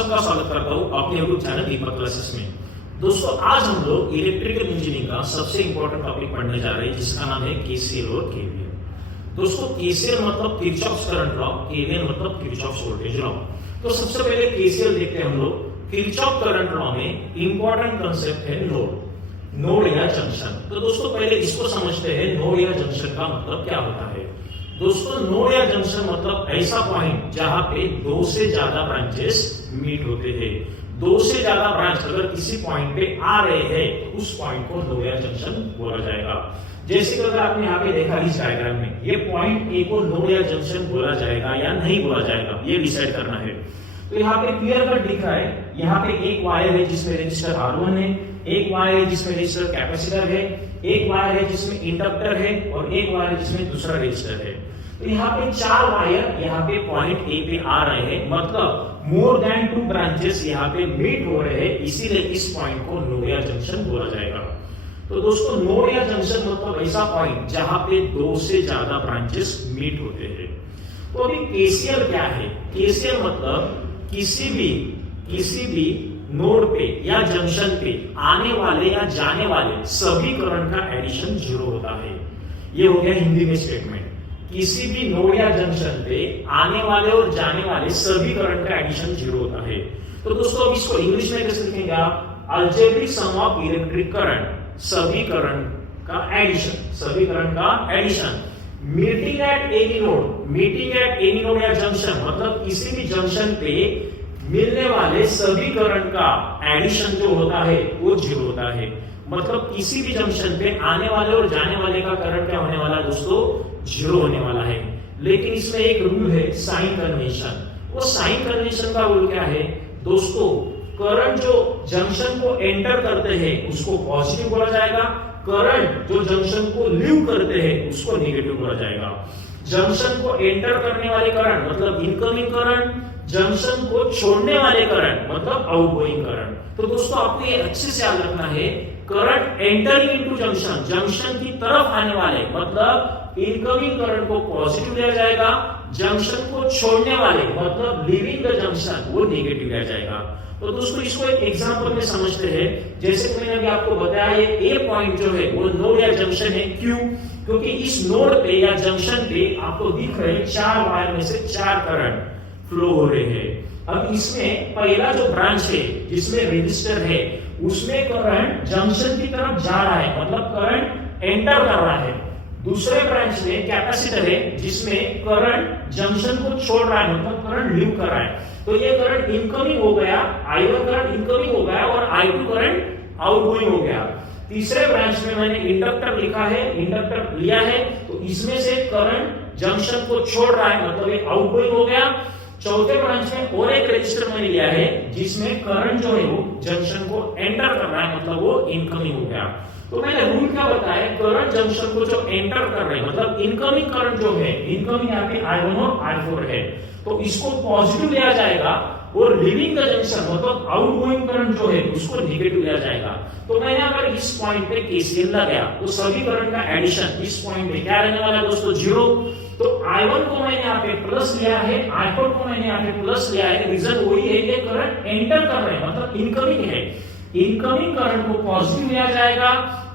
सबका स्वागत करता हूँ अपने यूट्यूब चैनल दीपक क्लासेस में। दोस्तों आज हम लोग इलेक्ट्रिकल इंजीनियरिंग का सबसे इंपॉर्टेंट टॉपिक पढ़ने जा रहे हैं जिसका नाम है केसीएल और केवीएल। दोस्तों केसीएल मतलब किरचॉफ्स करंट लॉ, केवीएल मतलब किरचॉफ्स वोल्टेज लॉ। तो सबसे पहले केसीएल देखते हैं हम लोग। किरचॉफ करंट लॉ में इंपॉर्टेंट कंसेप्ट है नोड या जंक्शन। तो दोस्तों पहले इसको समझते हैं, नोड या जंक्शन का मतलब क्या होता है। दोस्तों नोड या जंक्शन मतलब ऐसा पॉइंट जहां पे दो से ज्यादा ब्रांचेस मीट होते हैं। दो से ज्यादा ब्रांच अगर किसी पॉइंट पे आ रहे हैं उस पॉइंट को नोड या जंक्शन बोला जाएगा। जैसे कि अगर आपने यहाँ पे देखा इस डायग्राम में, ये पॉइंट ए को नोड या जंक्शन बोला जाएगा या नहीं बोला जाएगा, ये डिसाइड करना है। तो यहाँ पे क्लियर कट दिख रहा है, यहाँ पे एक वायर है जिसमें रेजिस्टर R1 है, एक वायर है जिसमें रेजिस्टर कैपेसिटर है, एक वायर है जिसमें इंडक्टर है और एक वायर है जिसमें दूसरा रेजिस्टर है। तो यहाँ पे चार वायर यहाँ पे पॉइंट ए पे आ रहे हैं, मतलब मोर देन टू ब्रांचेस यहाँ पे मीट हो रहे हैं, इसीलिए इस पॉइंट को नोड या जंक्शन बोला जाएगा। तो दोस्तों नोड या जंक्शन मतलब ऐसा पॉइंट जहां पे दो से ज्यादा ब्रांचेस मीट होते हैं। तो अभी केसीएल क्या है? केसीएल मतलब किसी भी नोड पे या जंक्शन पे आने वाले या जाने वाले सभी करंट का एडिशन 0 होता है। ये हो गया हिंदी में स्टेटमेंट। किसी भी नोड या जंक्शन पे आने वाले और जाने वाले सभी करंट का एडिशन 0 होता है। तो दोस्तों अब इसको इंग्लिश में कैसे लिखेंगे आप? Algebraic sum of electric current, सभी करंट का addition meeting at any node या जंक्शन मतलब किसी भी जंक्शन पे मिलने वाले सभी करंट का एडिशन जो होता है वो 0 होता है। मतलब किसी भी जंक्शन पे आने वाले और जाने वाले का करंट क्या होने वाला है दोस्तों? 0 होने वाला है। लेकिन इसमें एक रूल है, साइन कन्वेंशन। वो साइन कन्वेंशन का रूल क्या है दोस्तों? करंट जो जंक्शन को एंटर करते हैं उसको पॉजिटिव बोला जाएगा, करंट जो जंक्शन को लीव करते हैं उसको नेगेटिव बोला जाएगा। जंक्शन को एंटर करने वाले करंट मतलब इनकमिंग करंट, जंक्शन को छोड़ने वाले करंट मतलब आउटगोइंग करंट। तो दोस्तों आपको ये अच्छे से याद रखना है, current entering into junction, junction की तरफ आने वाले मतलब इनकमिंग करंट को पॉजिटिव लिया जाएगा, जंक्शन को छोड़ने वाले मतलब लीविंग द जंक्शन वो नेगेटिव लिया जाएगा। तो दोस्तों इसको एक एग्जांपल में समझते हैं। जैसे कि मैंने अभी आपको बताया ये ए पॉइंट जो है वो नोड या जंक्शन है। क्यों? क्योंकि इस नोड पे या जंक्शन पे आपको दिख रहे चार वायर में से चार करंट फ्लो हो रहे हैं। अब इसमें पहला जो ब्रांच है जिसमें रेजिस्टर है उसमें करंट जंक्शन की तरफ जा रहा है, मतलब करंट एंटर कर रहा है। दूसरे ब्रांच में कैपेसिटर है जिसमें करंट जंक्शन को छोड़ रहा है, मतलब करंट लीव कर रहा है। तो ये करंट इनकमिंग हो गया, I1 करंट इनकमिंग हो गया और I2 करंट आउटगोइंग हो गया। तीसरे ब्रांच में मैंने इंडक्टर लिखा है, इंडक्टर लिया है, तो इसमें से करंट जंक्शन को छोड़ रहा है, मतलब ये आउटगोइंग हो गया। चौथे ब्रांच में और एक रेजिस्टर मैंने लिया है जिसमें करंट जो है वो जंक्शन को एंटर कर रहा है, मतलब वो इनकमिंग हो गया। तो मैंने रूल क्या बताया? करंट जंक्शन को जो एंटर कर रहे हैं मतलब इनकमिंग करंट जो है, इनकमिंग यहाँ पे I1 और I4 है, तो इसको पॉजिटिव लिया जाएगा और लीविंग द जंक्शन मतलब आउटगोइंग करंट जो है उसको नेगेटिव लिया जाएगा। तो मैंने अगर इस पॉइंट पे केसीएल लगाया तो सभी करंट का एडिशन इस पॉइंट पे क्या रहने वाला है दोस्तों? 0। तो I1 को मैंने यहाँ पे प्लस लिया है, I4 को मैंने यहाँ पे प्लस लिया है। रीजन वही है कि करंट एंटर कर रहे हैं मतलब इनकमिंग है, इनकमिंग करंट को पॉजिटिव लिया जाएगा,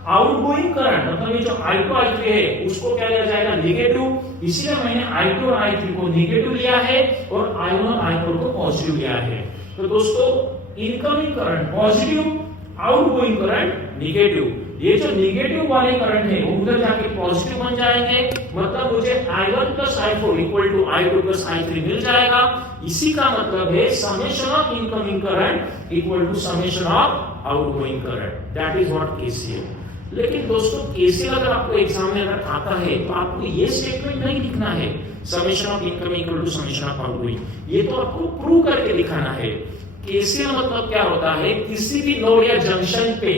आउटगोइंग करंट मतलब ये जो I2 I3 है उसको क्या लिया जाएगा? नेगेटिव। इसीलिए मैंने I2 और I3 को नेगेटिव लिया है और I1 और I4 को पॉजिटिव लिया है। तो दोस्तों incoming current positive, outgoing current negative. ये जो नेगेटिव वाले करंट है वो उधर जाके पॉजिटिव बन जाएंगे, मतलब मुझे I1 plus I4 equal to I2 plus I3 मिल जाएगा। इसी का मतलब है summation of incoming current equal to summation of outgoing current. That is what KCL. लेकिन दोस्तों केसीएल अगर आपको एग्जाम में अगर आता है तो आपको ये स्टेटमेंट नहीं लिखना है summation of incoming equal to summation of outgoing, ये तो आपको प्रूव करके दिखाना है। केसीएल मतलब क्या होता है? किसी भी नोड या जंक्शन पे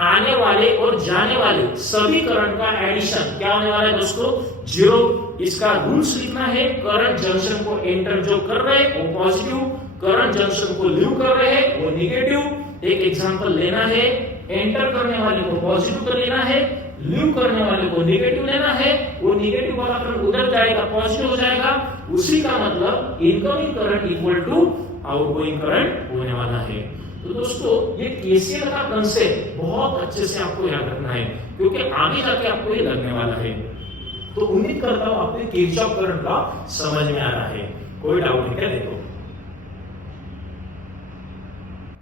आने वाले और जाने वाले सभी करंट का एडिशन क्या होने वाला है दोस्तों? 0। इसका रूल्स लिखना है, करंट जंक्शन को एंटर जो कर रहे हैं वो पॉजिटिव, करंट जंक्शन को लीव कर रहे हैं वो नेगेटिव। एक एग्जांपल लेना है, एंटर करने वाले को पॉजिटिव कर लेना है, लीव करने वाले को नेगेटिव लेना है, वो नेगेटिव वाला करंट उधर जाएगा पॉजिटिव हो जाएगा। उसी का मतलब incoming current equal to outgoing current होने वाला है। तो दोस्तों ये केसीएल का कंसेप्ट बहुत अच्छे से आपको याद रखना है, क्योंकि आगे जाके आपको ये लगने वाला है। तो उम्मीद करता हूं आपको किरचॉफ करंट लॉ समझ में आ रहा है। कोई डाउट है क्या? देखो